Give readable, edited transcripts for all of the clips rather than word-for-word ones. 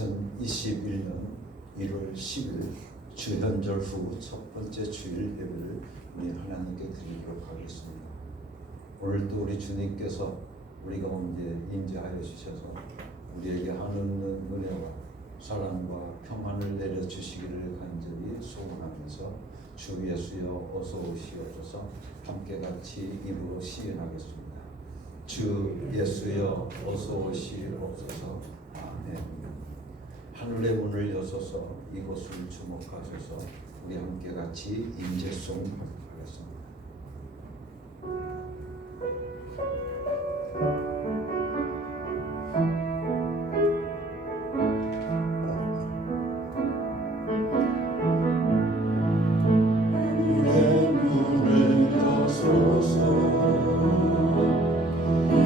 2021년 1월 10일 주현절 후 첫 번째 주일 예배를 우리 하나님께 드리도록 하겠습니다. 오늘도 우리 주님께서 우리 가운데 임재하여 주셔서 우리에게 하는 은혜와 사랑과 평안을 내려주시기를 간절히 소원하면서 주 예수여 어서 오시옵소서 함께 같이 입으로 시인하겠습니다. 주 예수여 어서 오시옵소서. 아멘. 하늘의 문을 여셔서 이곳을 주목하셔서 우리 함께 같이 임재송 하겠습니다. 하늘의 문을 여셔서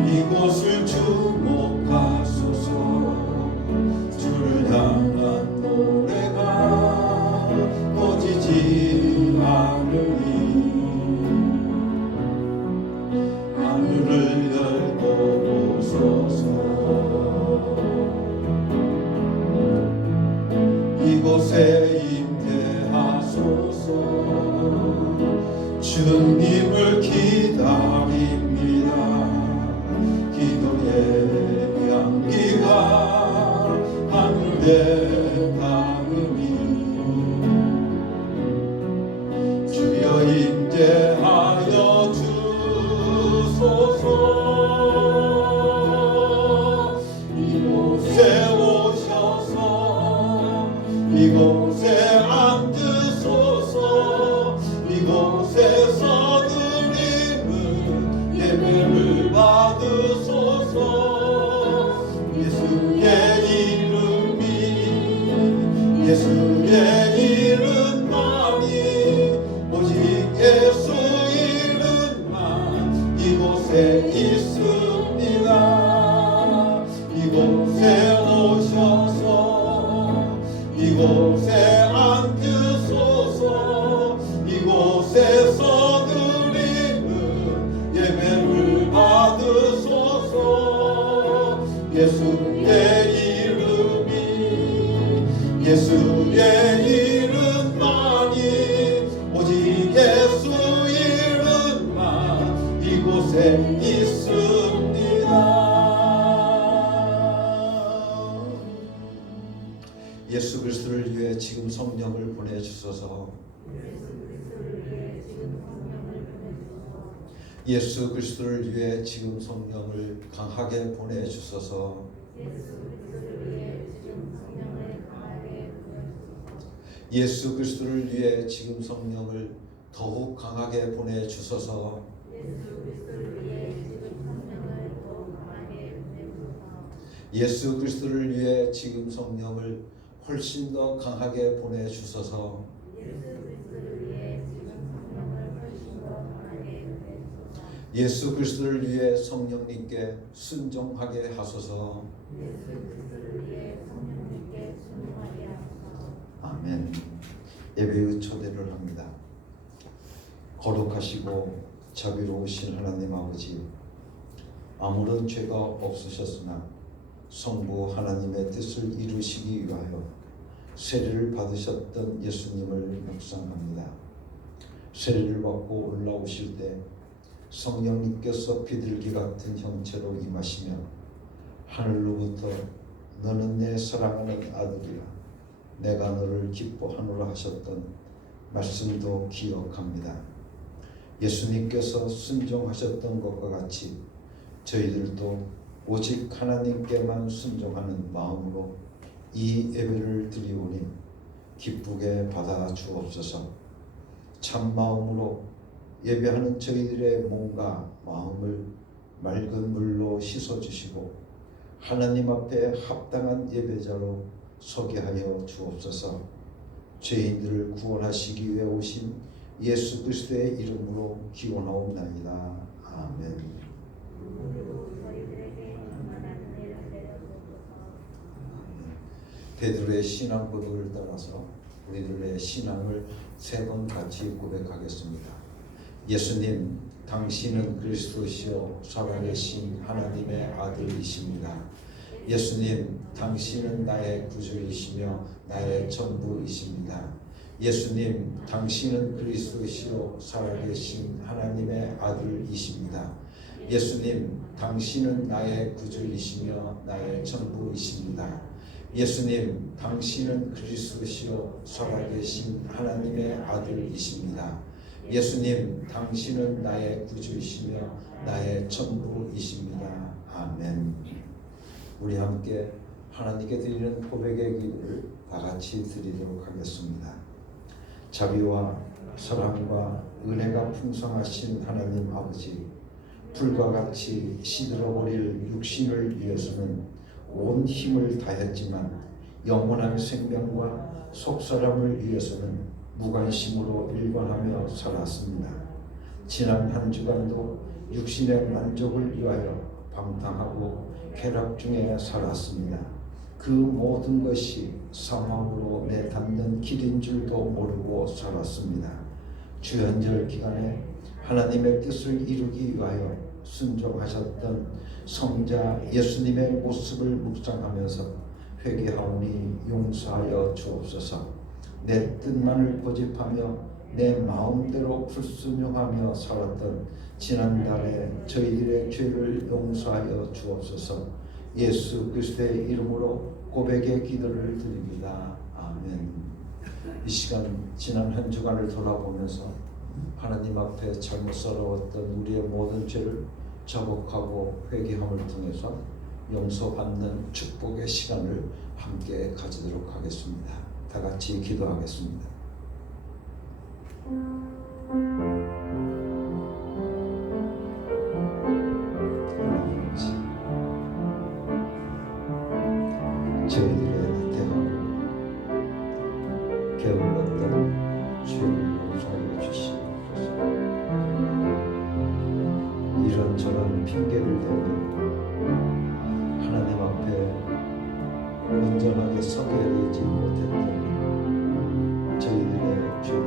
이곳을 주목하소서. 주를 향한 노래가 꺼지지 않으니 하늘을 열고 오소서. 이곳에 임재하소서. 주님을 기다립니다. 기도의 향기가 하늘에 닿으니 주여 임재하여 주소서. 이곳에 오셔서 이곳에 앉으소서. 이곳에서 드리는 예배를 받으소서. 예수의 이름만이 오직 예수 이름만 이곳에 있습니다. 이곳에 오셔서 이곳에 앉으소서. 이곳에서 드리는 예배를 받으소서. 예수의 예수의 이름만이 오직 예수 이름만 이곳에 있습니다. 예수 그리스도를 위해 지금 성령을 보내주소서. 예수 그리스도를 위해 지금 성령을 강하게 보내주소서. 예수 그리스도를 위해 지금 성령을 더욱 강하게 보내주소서. 예수 그리스도를 위해 지금 성령을 훨씬 더 강하게 보내주소서. 예수 그리스도를 위해 성령님께 순종하게 하소서. 아멘. 예배의 초대를 합니다. 거룩하시고 자비로우신 하나님 아버지, 아무런 죄가 없으셨으나 성부 하나님의 뜻을 이루시기 위하여 세례를 받으셨던 예수님을 묵상합니다. 세례를 받고 올라오실 때 성령님께서 비둘기 같은 형체로 임하시며 하늘로부터 너는 내 사랑하는 아들이라 내가 너를 기뻐하노라 하셨던 말씀도 기억합니다. 예수님께서 순종하셨던 것과 같이 저희들도 오직 하나님께만 순종하는 마음으로 이 예배를 드리오니 기쁘게 받아 주옵소서. 참 마음으로 예배하는 저희들의 몸과 마음을 맑은 물로 씻어주시고 하나님 앞에 합당한 예배자로 서게 하여 주옵소서. 죄인들을 구원하시기 위해 오신 예수 그리스도의 이름으로 기원하옵나이다. 아멘. 베드로의 신앙 고백을 따라서 우리들의 신앙을 세 번 같이 고백하겠습니다. 예수님, 당신은 그리스도시요 살아계신 하나님의 아들이십니다. 예수님, 당신은 나의 구주이시며 나의 전부이십니다. 예수님, 당신은 그리스도시요 살아계신 하나님의 아들이십니다. 예수님, 당신은 나의 구주이시며 나의 전부이십니다. 예수님, 당신은 그리스도시요 살아계신 하나님의 아들이십니다. 예수님, 당신은 나의 구주이시며 나의 전부이십니다. 아멘. 우리 함께 하나님께 드리는 고백의 기도를 다 같이 드리도록 하겠습니다. 자비와 사랑과 은혜가 풍성하신 하나님 아버지, 불과 같이 시들어버릴 육신을 위해서는 온 힘을 다했지만 영원한 생명과 속사람을 위해서는 무관심으로 일관하며 살았습니다. 지난 한 주간도 육신의 만족을 위하여 방탕하고 쾌락 중에 살았습니다. 그 모든 것이 사망으로 내닫는 길인 줄도 모르고 살았습니다. 주연절 기간에 하나님의 뜻을 이루기 위하여 순종하셨던 성자 예수님의 모습을 묵상하면서 회개하오니 용서하여 주옵소서. 내 뜻만을 고집하며 내 마음대로 불순종하며 살았던 지난달에 저희들의 죄를 용서하여 주옵소서. 예수 그리스도의 이름으로 고백의 기도를 드립니다. 아멘. 이 시간 지난 한 주간을 돌아보면서 하나님 앞에 잘못 살아왔던 우리의 모든 죄를 자복하고 회개함을 통해서 용서받는 축복의 시간을 함께 가지도록 하겠습니다. 다 같이 기도하겠습니다. 저희들의 나태하고 게을렀던 죄를 용서하여 주시옵소서. 이런저런 핑계를 대며 하나님 앞에 온전하게 서게 되지 못했던 저희들의 죄를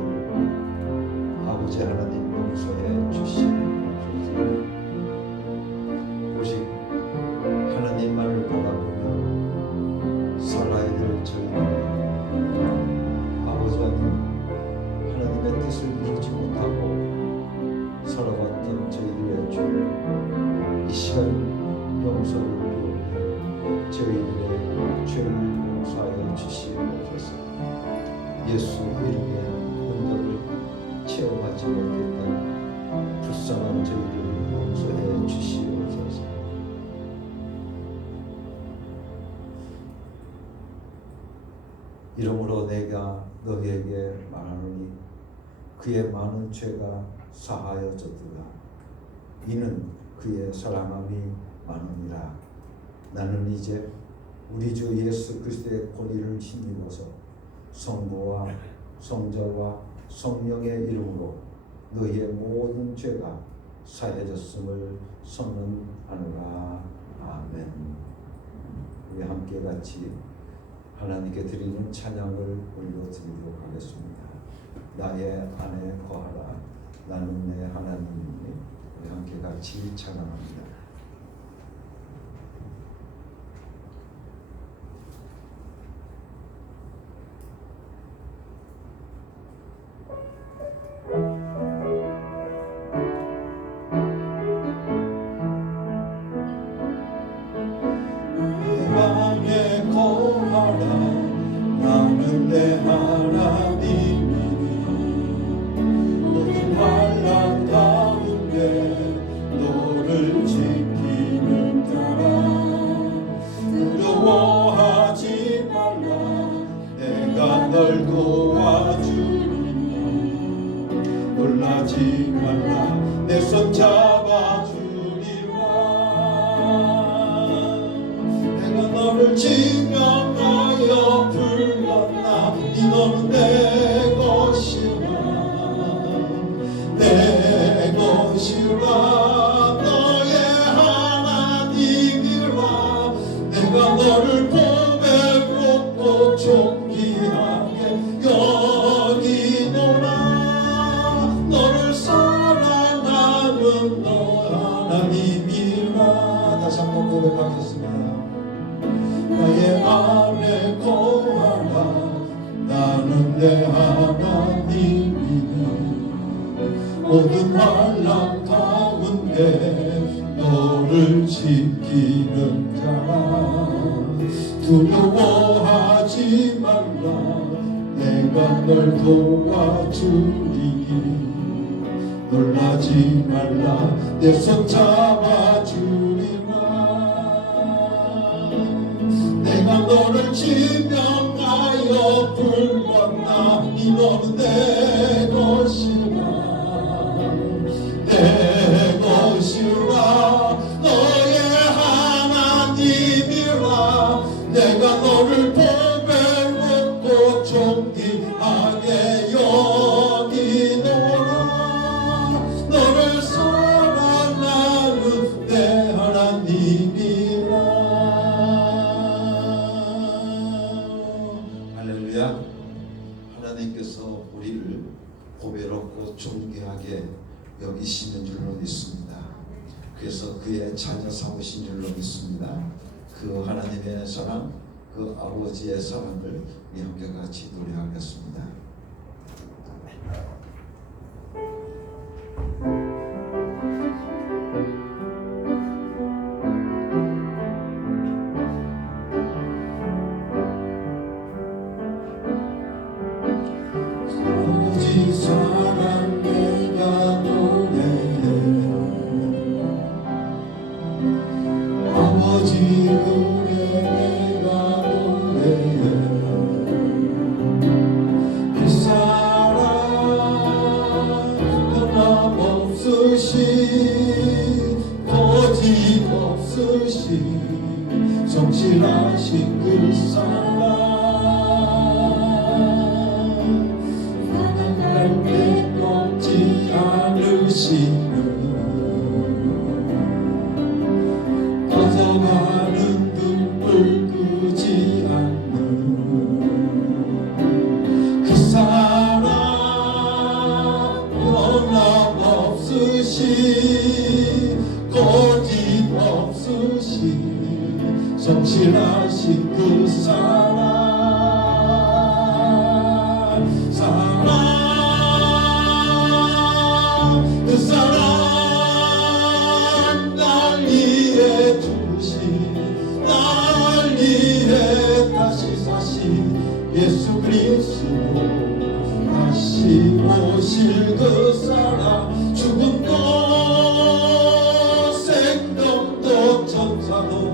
아버지 하나님 용서해 주시옵소서. 오직 하나님만을 바라보며 살아야 될 저희 아버지 하나님의 뜻을 이루지 못하고 살아왔던 저희들의 죄를 이 시간 용서를 비우며 저희들의 죄를 용서하여 주시옵소서. 예수 이름의 은덕을 체험하지 못했던 불쌍한 저희를 용서해 주시옵소서. 이러므로 내가 너희에게 말하노니 그의 많은 죄가 사하여졌도다. 이는 그의 사랑함이 많으니라. 나는 이제 우리 주 예수 그리스도의 권위를 힘입어서 성부와 성자와 성령의 이름으로 너희의 모든 죄가 사해졌음을 선언하노라. 아멘. 우리 함께 같이 하나님께 드리는 찬양을 올려드리도록 하겠습니다. 나의 안에 거하라, 나는 내 하나님이니. 우리 함께 같이 찬양합니다. 다시 한번 고백하겠습니다. 내 안에 거하라. 나는 내 하나님이니 모든 환난 가운데 너를 지키는 자라. 두려워하지 말라. 내가 널 도와주리니 놀라지 말라. 내 손 잡아주리라. 내가 너를 지명하여 불렀나니 너는 내 것이라. 내 것이라. 너의 하나님이라. 내가 너를 보배롭고 존귀하게 여기노라. 너를 사랑하는 내 하나님이라. 할렐루야. 하나님께서 우리를 보배롭고 존귀하게 여기시는 줄로 믿습니다. 그래서 그의 자녀 삼으신 줄로 믿습니다. 그 하나님의 사랑, 그 아버지의 사랑을 우리 함께 같이 노래하겠습니다. 아버지 사랑 내가 노래해. 아버지 은혜 내가 노래해. 그 사랑 변함없으시 거짓없으시 성실하신 그 사랑. 뺏지 않으시는 빠져가는 눈물 끄지 않는 그 사랑 변함없으시 거짓없으시 성실하신 그 사랑. 그 사랑 날 위해 죽으신 날 위해 다시 사신 예수 그리스도 다시 오실 그 사랑. 죽음도 생명도 천사도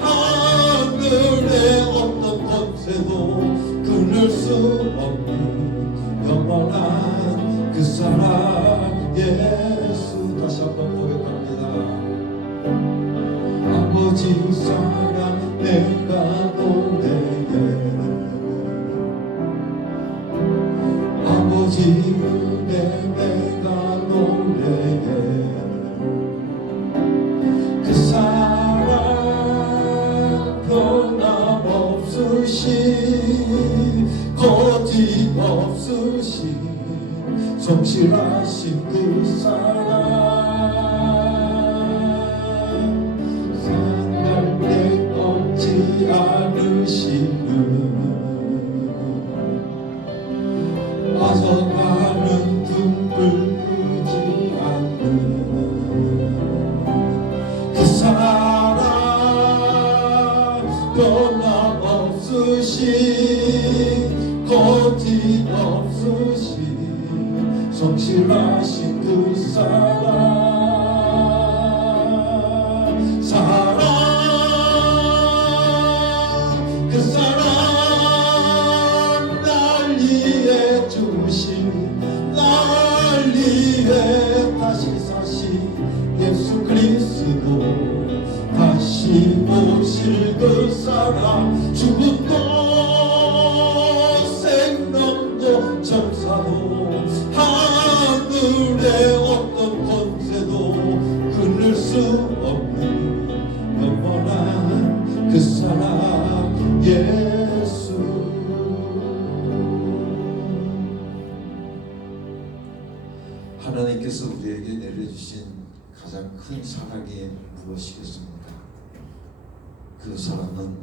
하늘의 어떤 권세도 끊을 수 없는 영원한 그 사랑 예수. 다시 한번 고백합니다. 아버지 사랑 내가 노래해. 아버지 은혜 내가 노래해. 그 사랑 변함없으시 거짓없으시 성실하신 그 사랑. 사랑을 내놓지 않으시는 빠져가는 눈물 끄지 않는 그 사랑 변함없으시 거짓없으시 성실하신 그 사랑. 사랑 그 사랑 날 위해 주신 날 위해 다시 사신 예수 그리스도 다시 오실 그 사랑. 죽음도 생명도 천사도 하늘의 어떤 권세도 끊을 수 없는 영원한 그 사랑 예수. 하나님께서 우리에게 내려주신 가장 큰 사랑이 무엇이겠습니까? 그 사랑은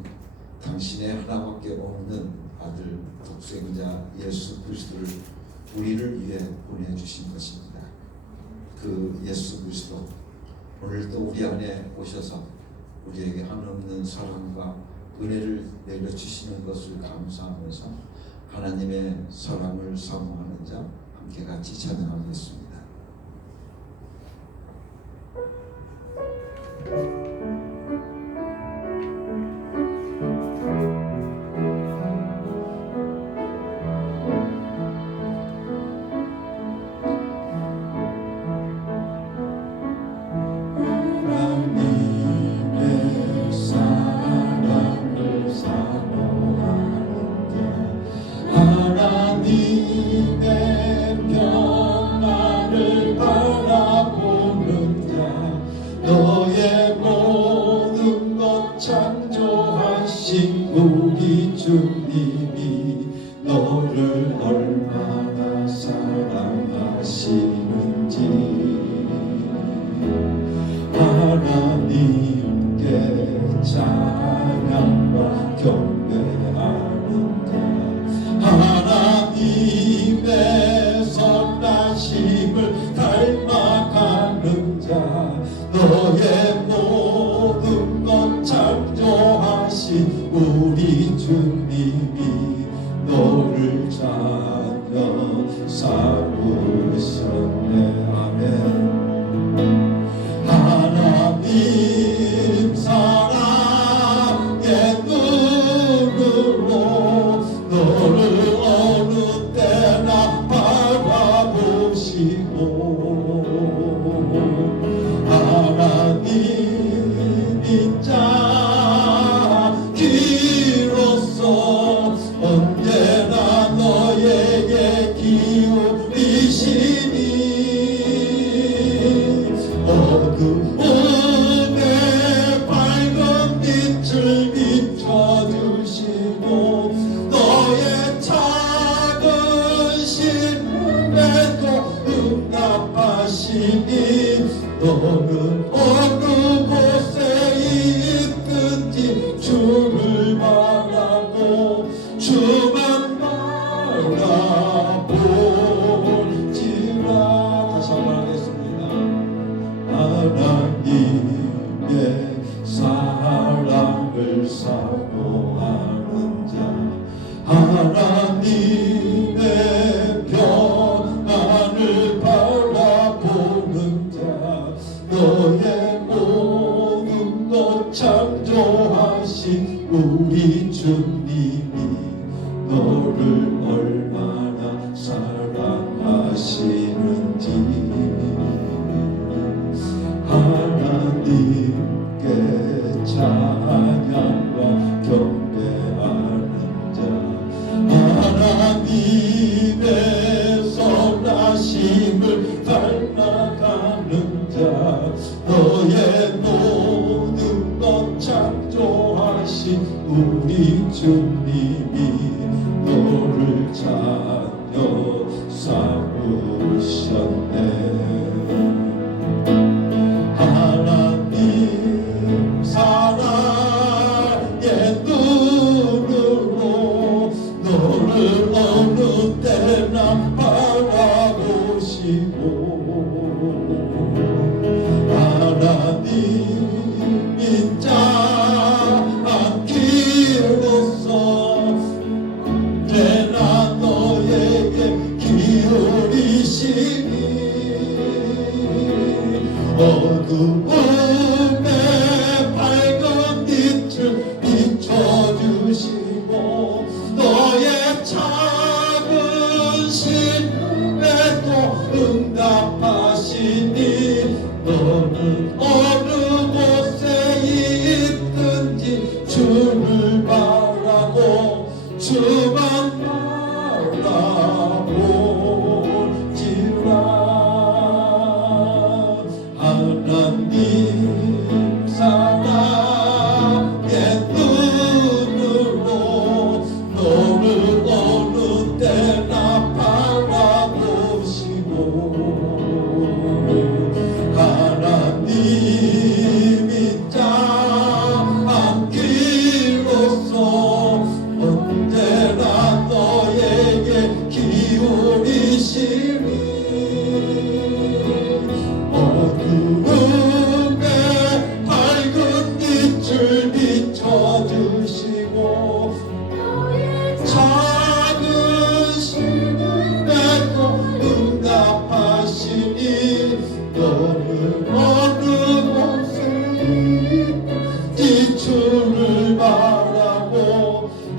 당신의 하나밖에 없는 아들 독생자 예수 그리스도를 우리를 위해 보내주신 것입니다. 그 예수 그리스도 오늘도 우리 안에 오셔서 우리에게 한없는 사랑과 은혜를 내려주시는 것을 감사하면서 하나님의 사랑을 사모하는 자 함께 같이 찬양하겠습니다. 너의 모든 것 창조하신 우리 주님이 너를 얼마나 사랑하시는지 하나님께 찬양과 경배하는 자 하나님의 선하심을 닮아가는 자 너의 모든 것 창조하신 우리 주님이 너를 찾아 삼으셨네. 아멘. 하나님 사랑의 눈으로 너를 어느 때나 바라보시고 하나님인 자 귀로서 언제나 너에게 기울이시니 어두움에 밝은 빛을 비춰주시고 너의 작은 심에도 응답하시니 너는 어느 곳에 있든지 주를 바라고 주만 바라볼지라. 다시 한번 하겠습니다. 하나님의 사랑을 사모하는 자 하나님의 평안을 바라보는 자 너의 모든 것 창조하신 우리 주님이 너를 얼마나 사랑하시는지 하나님께 찬양과 경배하는 자 하나님의 선하심을 닮아가는 자 너의 모든 것 창조하신 우리 주님이 너를 찾아 삼으셨네. 하나님 사랑의 눈으로 너를 어느 때나 바라보시고 하나님인 자 기로서 언제나 '내가 '너에게 기울이시니 '어두움에 밝은 빛을 비춰주시고 '하나님의 선하심을 닮아가는 '자 '너의 모든 것 창조하신 '우리 주님이 '너를 찾아 '삼으셨네. 하나님 사랑의 눈으로 '너를 어느 때나 바라보시고 '하나님인 '자 기로서 언제나 너에게 기울이시니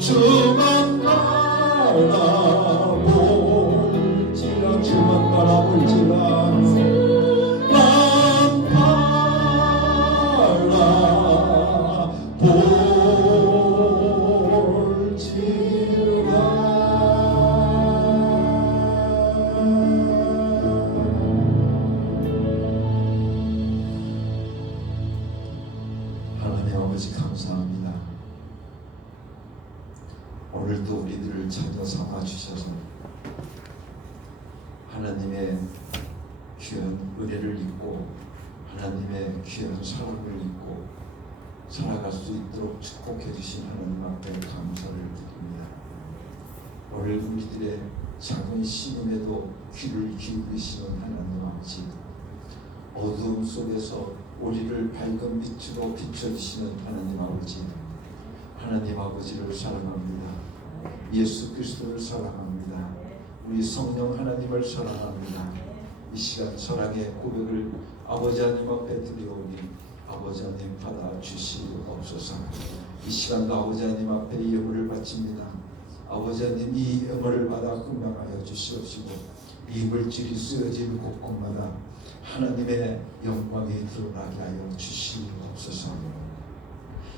주만 바라볼지라 주만 바라볼지라 하나님 아버지 감사합니다. 오늘도 우리들을 찾아 삼아 주셔서 하나님의 귀한 은혜를 입고 하나님의 귀한 사랑을 입고 살아갈 수 있도록 축복해 주신 하나님 앞에 감사를 드립니다. 오늘 우리들의 작은 신음에도 귀를 기울이시는 하나님 아버지, 어두움 속에서 우리를 밝은 빛으로 비춰주시는 하나님 아버지, 하나님 아버지를 사랑합니다. 예수 그리스도를 사랑합니다. 우리 성령 하나님을 사랑합니다. 이 시간 사랑의 고백을 아버지 하나님 앞에 드려오니 아버지 하나님 받아 주시옵소서. 이 시간도 아버지 하나님 앞에 예물을 바칩니다. 아버지 하나님 이 예물을 받아 흥명하여 주시옵시고 이 물질이 쓰여질 곳곳마다 하나님의 영광이 드러나게 하여 주시옵소서.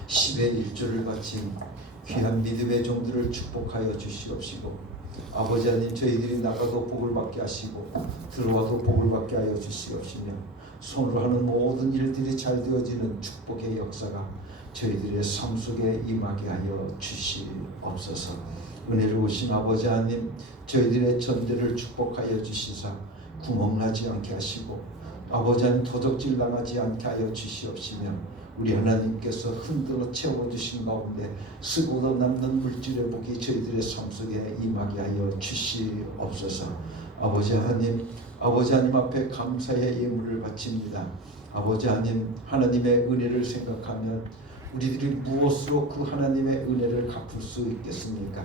10의 1조를 바친 귀한 믿음의 종들을 축복하여 주시옵시고 아버지 하나님 저희들이 나가도 복을 받게 하시고 들어와도 복을 받게 하여 주시옵시며 손으로 하는 모든 일들이 잘 되어지는 축복의 역사가 저희들의 삶 속에 임하게 하여 주시옵소서. 은혜로우신 아버지 하나님 저희들의 전대를 축복하여 주시사 구멍나지 않게 하시고 아버지 하나님 도적질 당하지 않게 하여 주시옵시며 우리 하나님께서 흔들어 채워주신 가운데 쓰고도 남는 물질의 복이 저희들의 삶 속에 임하게 하여 주시옵소서. 아버지 하나님 앞에 감사의 예물을 바칩니다. 아버지 하나님 하나님의 은혜를 생각하면 우리들이 무엇으로 그 하나님의 은혜를 갚을 수 있겠습니까?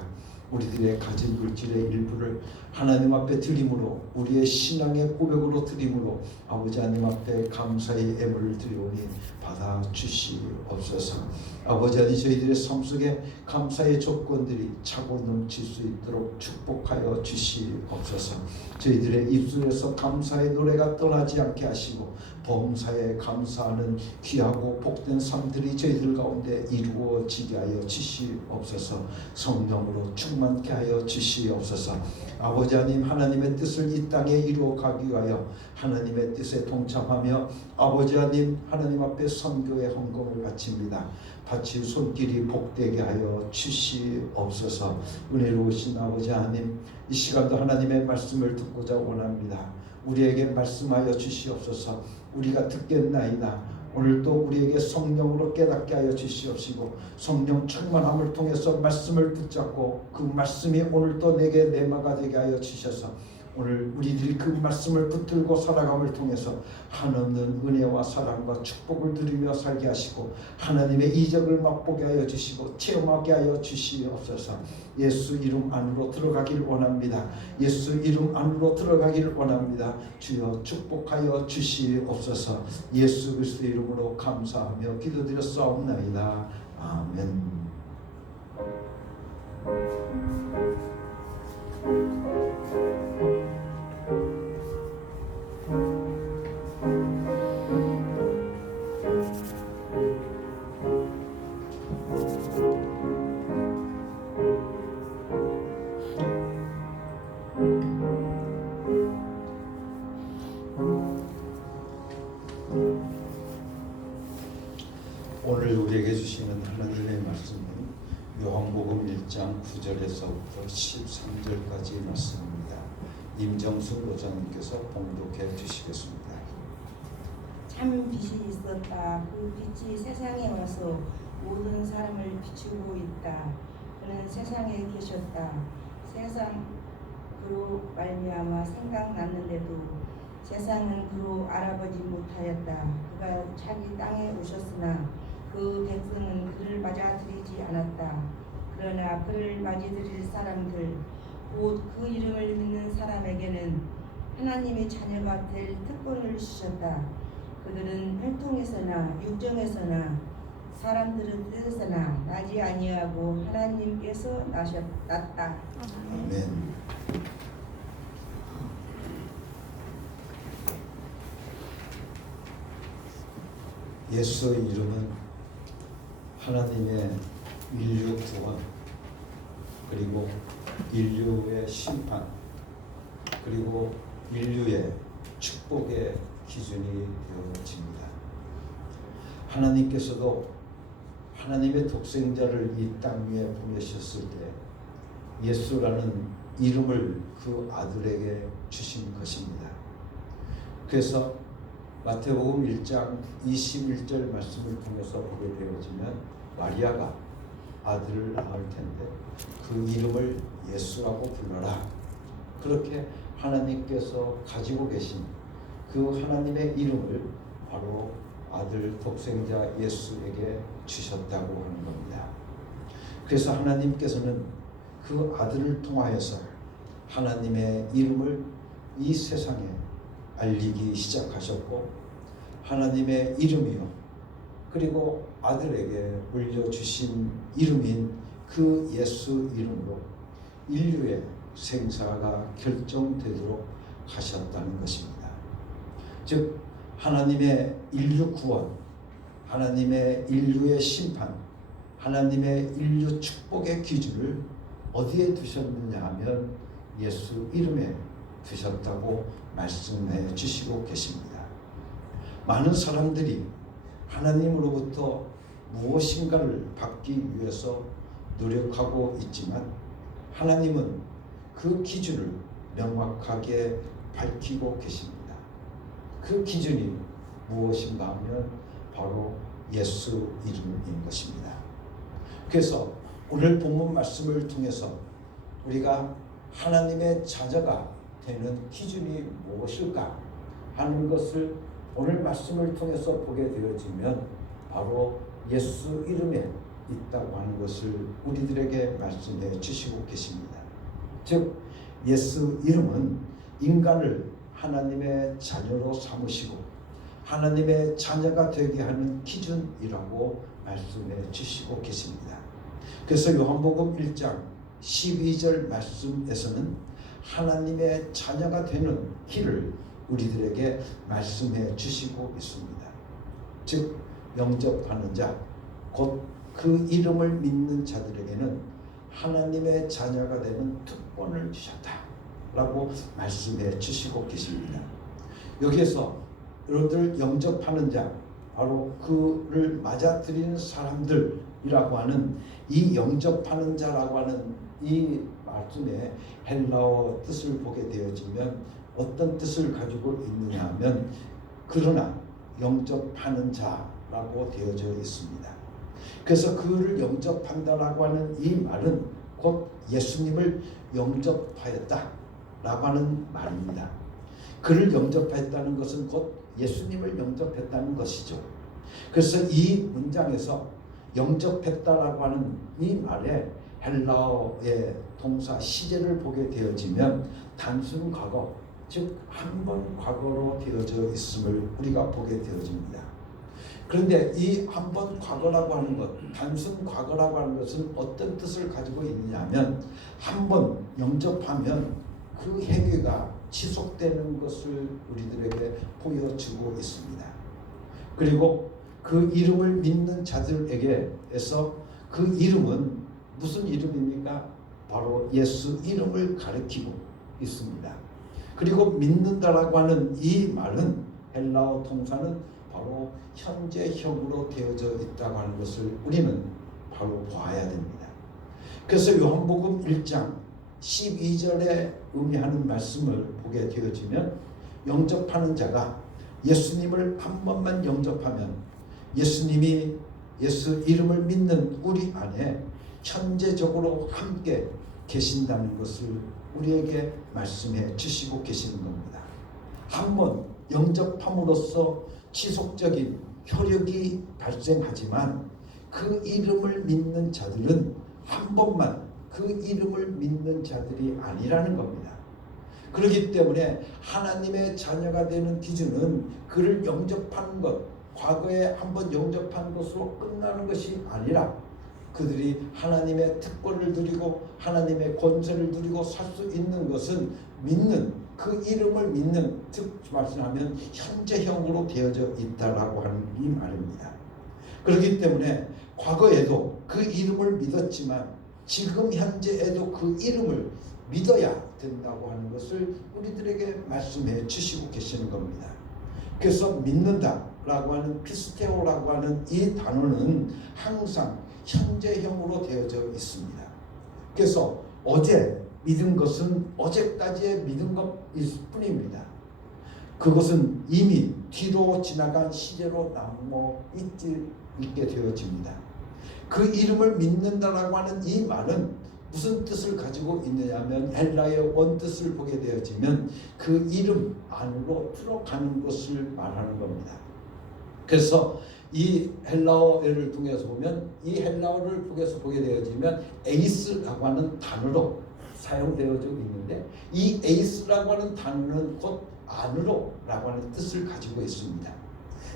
우리들의 가진 물질의 일부를 하나님 앞에 드림으로 우리의 신앙의 고백으로 드림으로 아버지 하나님 앞에 감사의 예물을 드려오니 받아 주시옵소서. 아버지 하나님 저희들의 삶 속에 감사의 조건들이 차고 넘칠 수 있도록 축복하여 주시옵소서. 저희들의 입술에서 감사의 노래가 떠나지 않게 하시고 범사에 감사하는 귀하고 복된 삶들이 저희들 가운데 이루어지게 하여 주시옵소서. 성령으로 충만케 하여 주시옵소서. 아버지 하나님 하나님의 뜻을 이 땅에 이루어가기 위하여 하나님의 뜻에 동참하며 아버지 하나님 앞에 선교의 헌금을 바칩니다. 바칠 손길이 복되게 하여 주시옵소서. 은혜로우신 아버지 하나님 이 시간도 하나님의 말씀을 듣고자 원합니다. 우리에게 말씀하여 주시옵소서. 우리가 듣겠나이다. 오늘도 우리에게 성령으로 깨닫게 하여 주시옵시고 성령 충만함을 통해서 말씀을 붙잡고 그 말씀이 오늘도 내게 내마가 되게 하여 주셔서 오늘 우리들이 그 말씀을 붙들고 살아감을 통해서 한없는 은혜와 사랑과 축복을 누리며 살게 하시고 하나님의 이적을 맛보게 하여 주시고 체험하게 하여 주시옵소서. 예수 이름 안으로 들어가길 원합니다. 예수 이름 안으로 들어가길 원합니다. 주여 축복하여 주시옵소서. 예수 그리스도 이름으로 감사하며 기도드렸사옵나이다. 아멘. 오늘 우리에게 주시는 하나님의 말씀은 요한복음 1장 9절에서부터 13절까지 말씀입니다. 임정수 목사님께서 봉독해 주시겠습니다. 참 빛이 있었다. 그 빛이 세상에 와서 모든 사람을 비추고 있다. 그는 세상에 계셨다. 세상 그로 말미암아 생각났는데도 세상은 그로 알아보지 못하였다. 그가 자기 땅에 오셨으나 그 백성은 그를 맞아들이지 않았다. 그러나 그를 맞이들일 사람들 곧 그 이름을 믿는 사람에게는 하나님의 자녀가 될 특권을 주셨다. 그들은 혈통에서나 육정에서나 사람들은 뜻으나 나지 아니하고 하나님께서 났다. 아멘. 예수의 이름은 하나님의 인류 구원, 그리고 인류의 심판, 그리고 인류의 축복의 기준이 되어집니다. 하나님께서도 하나님의 독생자를 이 땅 위에 보내셨을 때 예수라는 이름을 그 아들에게 주신 것입니다. 그래서 마태복음 1장 21절 말씀을 통해서 보게 되어지면 마리아가 아들을 낳을 텐데 그 이름을 예수라고 불러라. 그렇게 하나님께서 가지고 계신 그 하나님의 이름을 바로 아들 독생자 예수에게 주셨다고 하는 겁니다. 그래서 하나님께서는 그 아들을 통하여서 하나님의 이름을 이 세상에 알리기 시작하셨고, 하나님의 이름이요 그리고 아들에게 물려주신 이름인 그 예수 이름으로 인류의 생사가 결정되도록 하셨다는 것입니다. 즉 하나님의 인류 구원, 하나님의 인류의 심판, 하나님의 인류 축복의 기준을 어디에 두셨느냐 하면 예수 이름에 두셨다고 말씀해 주시고 계십니다. 많은 사람들이 하나님으로부터 무엇인가를 받기 위해서 노력하고 있지만 하나님은 그 기준을 명확하게 밝히고 계십니다. 그 기준이 무엇인가 하면 바로 예수 이름인 것입니다. 그래서 오늘 본문 말씀을 통해서 우리가 하나님의 자녀가 되는 기준이 무엇일까 하는 것을 오늘 말씀을 통해서 보게 되어지면 바로 예수 이름에 있다고 하는 것을 우리들에게 말씀해 주시고 계십니다. 즉 예수 이름은 인간을 하나님의 자녀로 삼으시고 하나님의 자녀가 되게 하는 기준이라고 말씀해 주시고 계십니다. 그래서 요한복음 1장 12절 말씀에서는 하나님의 자녀가 되는 길을 우리들에게 말씀해 주시고 있습니다. 즉 영접하는 자, 곧 그 이름을 믿는 자들에게는 하나님의 자녀가 되는 특권을 주셨다라고 말씀해 주시고 계십니다. 여기에서 여러분들 영접하는 자, 바로 그를 맞아들이는 사람들이라고 하는 이 영접하는 자라고 하는 이 말씀의 헬라어 뜻을 보게 되어지면 어떤 뜻을 가지고 있느냐 하면 그러나 영접하는 자라고 되어져 있습니다. 그래서 그를 영접한다라고 하는 이 말은 곧 예수님을 영접하였다라고 하는 말입니다. 그를 영접했다는 것은 곧 예수님을 영접했다는 것이죠. 그래서 이 문장에서 영접했다라고 하는 이 말에 헬라어의 동사 시제를 보게 되어지면 단순 과거, 즉 한 번 과거로 되어져 있음을 우리가 보게 되어집니다. 그런데 이 한 번 과거라고 하는 것, 단순 과거라고 하는 것은 어떤 뜻을 가지고 있느냐 하면 한 번 영접하면 그 행위가 지속되는 것을 우리들에게 보여주고 있습니다. 그리고 그 이름을 믿는 자들에게서 그 이름은 무슨 이름입니까? 바로 예수 이름을 가리키고 있습니다. 그리고 믿는다라고 하는 이 말은 헬라어 동사는 바로 현재형으로 되어져 있다고 하는 것을 우리는 바로 봐야 됩니다. 그래서 요한복음 1장 12절에 의미하는 말씀을 보게 되어지면 영접하는 자가 예수님을 한 번만 영접하면 예수님이 예수 이름을 믿는 우리 안에 현재적으로 함께 계신다는 것을 우리에게 말씀해 주시고 계시는 겁니다. 한번 영접함으로써 지속적인 효력이 발생하지만 그 이름을 믿는 자들은 한 번만 그 이름을 믿는 자들이 아니라는 겁니다. 그렇기 때문에 하나님의 자녀가 되는 기준은 그를 영접하는 것, 과거에 한번 영접한 것으로 끝나는 것이 아니라 그들이 하나님의 특권을 누리고 하나님의 권세를 누리고 살 수 있는 것은 믿는, 그 이름을 믿는, 즉 말씀하면 현재형으로 되어져 있다라고 하는 이 말입니다. 그렇기 때문에 과거에도 그 이름을 믿었지만 지금 현재에도 그 이름을 믿어야 된다고 하는 것을 우리들에게 말씀해 주시고 계시는 겁니다. 그래서 믿는다라고 하는 피스테오라고 하는 이 단어는 항상 현재형으로 되어져 있습니다. 그래서 어제 믿은 것은 어제까지의 믿은 것일 뿐입니다. 그것은 이미 뒤로 지나간 시제로 남아 있게 되어집니다. 그 이름을 믿는다라고 하는 이 말은 무슨 뜻을 가지고 있느냐면 헬라의 원뜻을 보게 되어지면 그 이름 안으로 들어가는 것을 말하는 겁니다. 그래서 이 헬라어를 통해서 보면 이 헬라어를 통해서 보게 되어지면 에이스라고 하는 단어로 사용되어져 있는데 이 에이스라고 하는 단어는 곧 안으로라고 하는 뜻을 가지고 있습니다.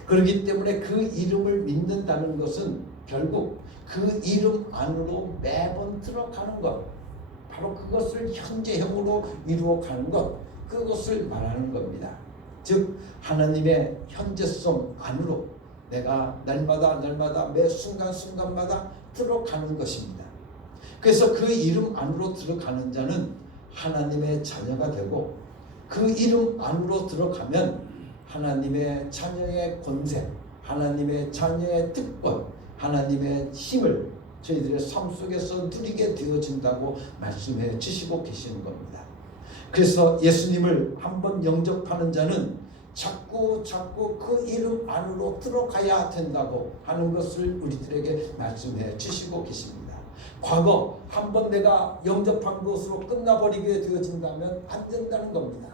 그렇기 때문에 그 이름을 믿는다는 것은 결국 그 이름 안으로 매번 들어가는 것, 바로 그것을 현재형으로 이루어가는 것, 그것을 말하는 겁니다. 즉 하나님의 현재성 안으로 내가 날마다 매 순간순간마다 들어가는 것입니다. 그래서 그 이름 안으로 들어가는 자는 하나님의 자녀가 되고 그 이름 안으로 들어가면 하나님의 자녀의 권세, 하나님의 자녀의 특권, 하나님의 힘을 저희들의 삶 속에서 누리게 되어진다고 말씀해 주시고 계시는 겁니다. 그래서 예수님을 한번 영접하는 자는 자꾸 그 이름 안으로 들어가야 된다고 하는 것을 우리들에게 말씀해 주시고 계십니다. 과거 한번 내가 영접한 것으로 끝나버리게 되어진다면 안 된다는 겁니다.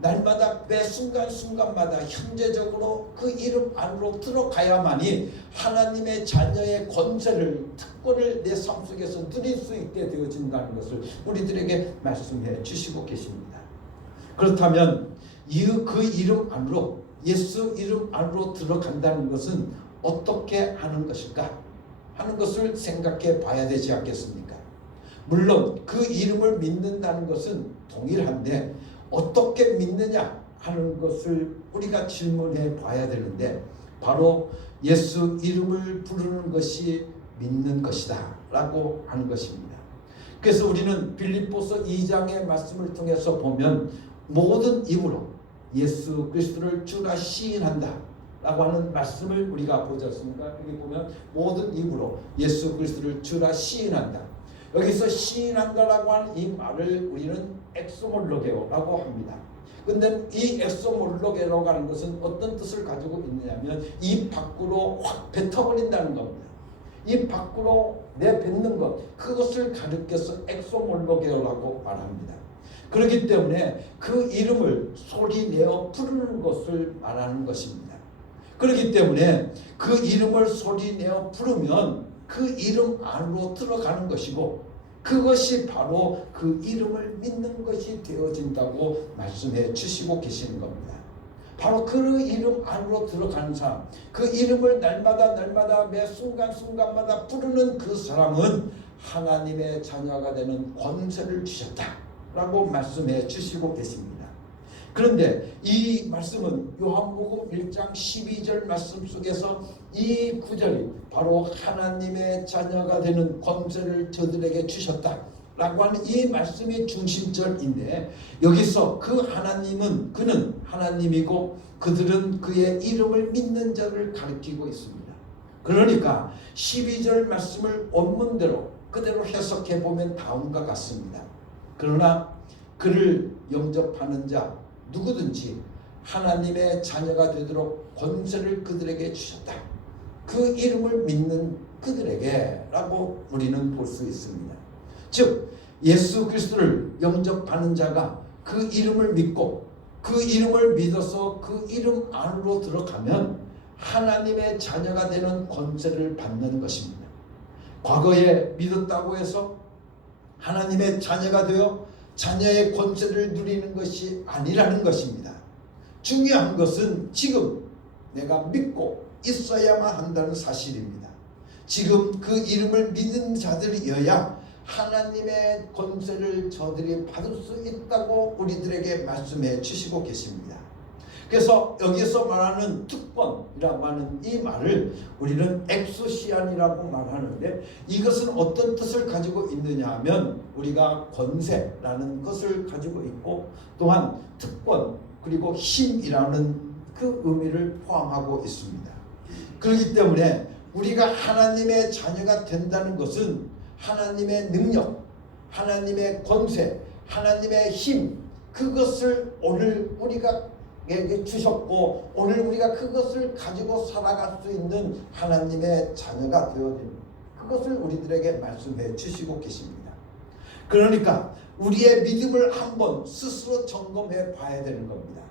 날마다 매 순간순간마다 현재적으로 그 이름 안으로 들어가야만이 하나님의 자녀의 권세를, 특권을 내 삶 속에서 누릴 수 있게 되어진다는 것을 우리들에게 말씀해 주시고 계십니다. 그렇다면 그 이름 안으로, 예수 이름 안으로 들어간다는 것은 어떻게 하는 것일까 하는 것을 생각해 봐야 되지 않겠습니까? 물론 그 이름을 믿는다는 것은 동일한데 어떻게 믿느냐 하는 것을 우리가 질문해 봐야 되는데 바로 예수 이름을 부르는 것이 믿는 것이다 라고 하는 것입니다. 그래서 우리는 빌립보서 2장의 말씀을 통해서 보면 모든 입으로 예수 그리스도를 주라 시인한다 라고 하는 말씀을 우리가 보지 않습니까? 여기 보면 모든 입으로 예수 그리스도를 주라 시인한다. 여기서 시인한다라고 하는 이 말을 우리는 엑소몰로게오라고 합니다. 근데 이 엑소몰로게라고 하는 것은 어떤 뜻을 가지고 있느냐면 이 밖으로 확 뱉어버린다는 겁니다. 이 밖으로 내뱉는 것, 그것을 가리켜서 엑소몰로게오라고 말합니다. 그렇기 때문에 그 이름을 소리내어 부르는 것을 말하는 것입니다. 그렇기 때문에 그 이름을 소리내어 부르면 그 이름 안으로 들어가는 것이고 그것이 바로 그 이름을 믿는 것이 되어진다고 말씀해 주시고 계시는 겁니다. 바로 그 이름 안으로 들어가는 사람, 그 이름을 날마다 매 순간순간마다 부르는 그 사람은 하나님의 자녀가 되는 권세를 주셨다라고 말씀해 주시고 계십니다. 그런데 이 말씀은 요한복음 1장 12절 말씀 속에서 이 구절이 바로 하나님의 자녀가 되는 권세를 저들에게 주셨다라고 하는 이 말씀이 중심절인데 여기서 그 하나님은 그는 하나님이고 그들은 그의 이름을 믿는 자를 가리키고 있습니다. 그러니까 12절 말씀을 원문대로 그대로 해석해 보면 다음과 같습니다. 그러나 그를 영접하는 자 누구든지 하나님의 자녀가 되도록 권세를 그들에게 주셨다. 그 이름을 믿는 그들에게 라고 우리는 볼 수 있습니다. 즉 예수 그리스도를 영접하는 자가 그 이름을 믿고 그 이름을 믿어서 그 이름 안으로 들어가면 하나님의 자녀가 되는 권세를 받는 것입니다. 과거에 믿었다고 해서 하나님의 자녀가 되어 자녀의 권세를 누리는 것이 아니라는 것입니다. 중요한 것은 지금 내가 믿고 있어야만 한다는 사실입니다. 지금 그 이름을 믿은 자들이어야 하나님의 권세를 저들이 받을 수 있다고 우리들에게 말씀해 주시고 계십니다. 그래서 여기서 말하는 특권이라고 하는 이 말을 우리는 엑소시안이라고 말하는데, 이것은 어떤 뜻을 가지고 있느냐 하면 우리가 권세라는 것을 가지고 있고, 또한 특권 그리고 힘이라는 그 의미를 포함하고 있습니다. 그렇기 때문에 우리가 하나님의 자녀가 된다는 것은 하나님의 능력, 하나님의 권세, 하나님의 힘, 그것을 오늘 우리가 주셨고 오늘 우리가 그것을 가지고 살아갈 수 있는 하나님의 자녀가 되어진, 그것을 우리들에게 말씀해 주시고 계십니다. 그러니까 우리의 믿음을 한번 스스로 점검해 봐야 되는 겁니다.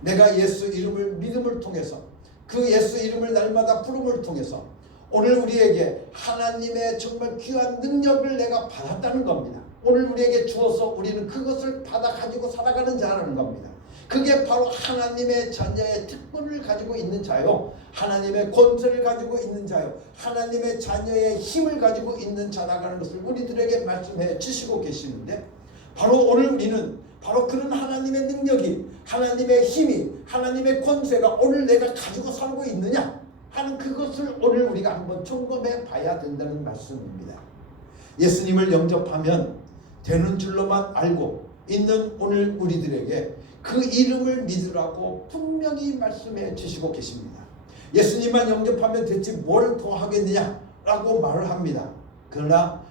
내가 예수 이름을 믿음을 통해서, 그 예수 이름을 날마다 부름을 통해서 오늘 우리에게 하나님의 정말 귀한 능력을 내가 받았다는 겁니다. 오늘 우리에게 주어서 우리는 그것을 받아 가지고 살아가는 자라는 겁니다. 그게 바로 하나님의 자녀의 특권을 가지고 있는 자요, 하나님의 권세를 가지고 있는 자요, 하나님의 자녀의 힘을 가지고 있는 자라는 것을 우리들에게 말씀해 주시고 계시는데, 바로 오늘 우리는 바로 그런 하나님의 능력이, 하나님의 힘이, 하나님의 권세가 오늘 내가 가지고 살고 있느냐 하는 그것을 오늘 우리가 한번 점검해 봐야 된다는 말씀입니다. 예수님을 영접하면 되는 줄로만 알고 있는 오늘 우리들에게 그 이름을 믿으라고 분명히 말씀해 주시고 계십니다. 예수님만 영접하면 됐지 뭘 더 하겠느냐라고 말을 합니다. 그러나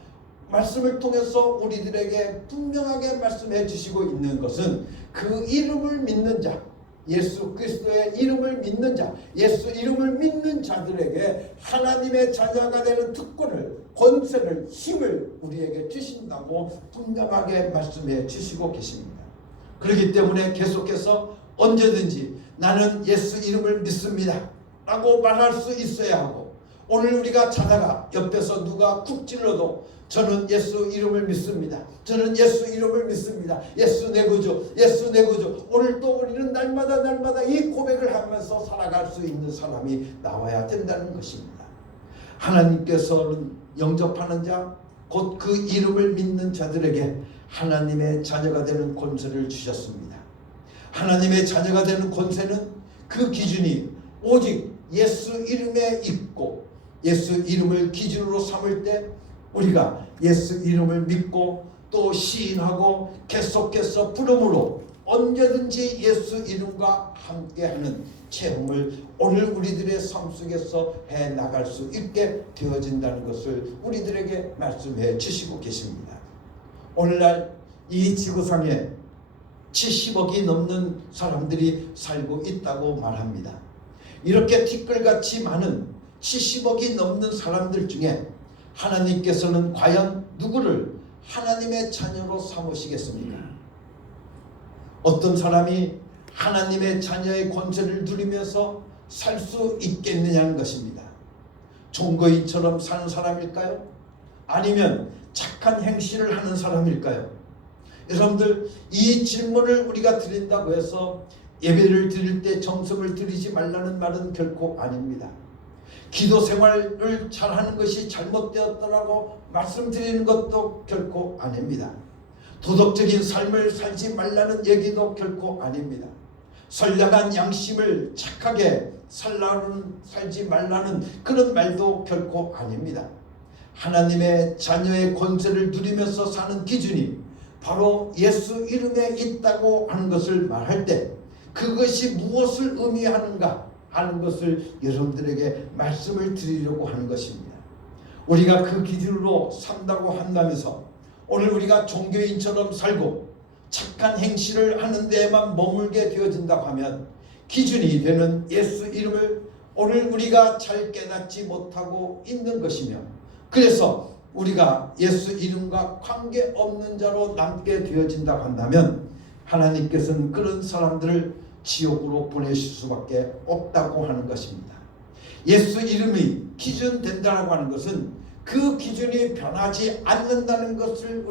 말씀을 통해서 우리들에게 분명하게 말씀해 주시고 있는 것은 그 이름을 믿는 자, 예수 그리스도의 이름을 믿는 자, 예수 이름을 믿는 자들에게 하나님의 자녀가 되는 특권을, 권세를, 힘을 우리에게 주신다고 분명하게 말씀해 주시고 계십니다. 그렇기 때문에 계속해서 언제든지 나는 예수 이름을 믿습니다 라고 말할 수 있어야 하고, 오늘 우리가 자다가 옆에서 누가 쿡 찔러도 저는 예수 이름을 믿습니다, 저는 예수 이름을 믿습니다, 예수 내 구주, 예수 내 구주, 오늘 또 우리는 날마다 이 고백을 하면서 살아갈 수 있는 사람이 나와야 된다는 것입니다. 하나님께서는 영접하는 자, 곧 그 이름을 믿는 자들에게 하나님의 자녀가 되는 권세를 주셨습니다. 하나님의 자녀가 되는 권세는 그 기준이 오직 예수 이름에 있고, 예수 이름을 기준으로 삼을 때 우리가 예수 이름을 믿고 또 시인하고 계속해서 부름으로 언제든지 예수 이름과 함께하는 체험을 오늘 우리들의 삶 속에서 해나갈 수 있게 되어진다는 것을 우리들에게 말씀해 주시고 계십니다. 오늘날 이 지구상에 70억이 넘는 사람들이 살고 있다고 말합니다. 이렇게 티끌같이 많은 70억이 넘는 사람들 중에 하나님께서는 과연 누구를 하나님의 자녀로 삼으시겠습니까? 어떤 사람이 하나님의 자녀의 권세를 누리면서 살 수 있겠느냐는 것입니다. 종거인처럼 사는 사람일까요? 아니면 착한 행실을 하는 사람일까요? 여러분들, 이 질문을 우리가 드린다고 해서 예배를 드릴 때 정성을 들이지 말라는 말은 결코 아닙니다. 기도 생활을 잘하는 것이 잘못되었다라고 말씀드리는 것도 결코 아닙니다. 도덕적인 삶을 살지 말라는 얘기도 결코 아닙니다. 선량한 양심을 착하게 살지 말라는 그런 말도 결코 아닙니다. 하나님의 자녀의 권세를 누리면서 사는 기준이 바로 예수 이름에 있다고 하는 것을 말할 때 그것이 무엇을 의미하는가 하는 것을 여러분들에게 말씀을 드리려고 하는 것입니다. 우리가 그 기준으로 산다고 한다면서 오늘 우리가 종교인처럼 살고 착한 행실을 하는 데에만 머물게 되어진다고 하면 기준이 되는 예수 이름을 오늘 우리가 잘 깨닫지 못하고 있는 것이며, 그래서 우리가 예수 이름과 관계없는 자로 남게 되어진다고 한다면 하나님께서는 그런 사람들을 지옥으로 보내실 수밖에 없다고 하는 것입니다. 예수 이름이 기준 된다고 하는 것은 그 기준이 변하지 않는다는 것을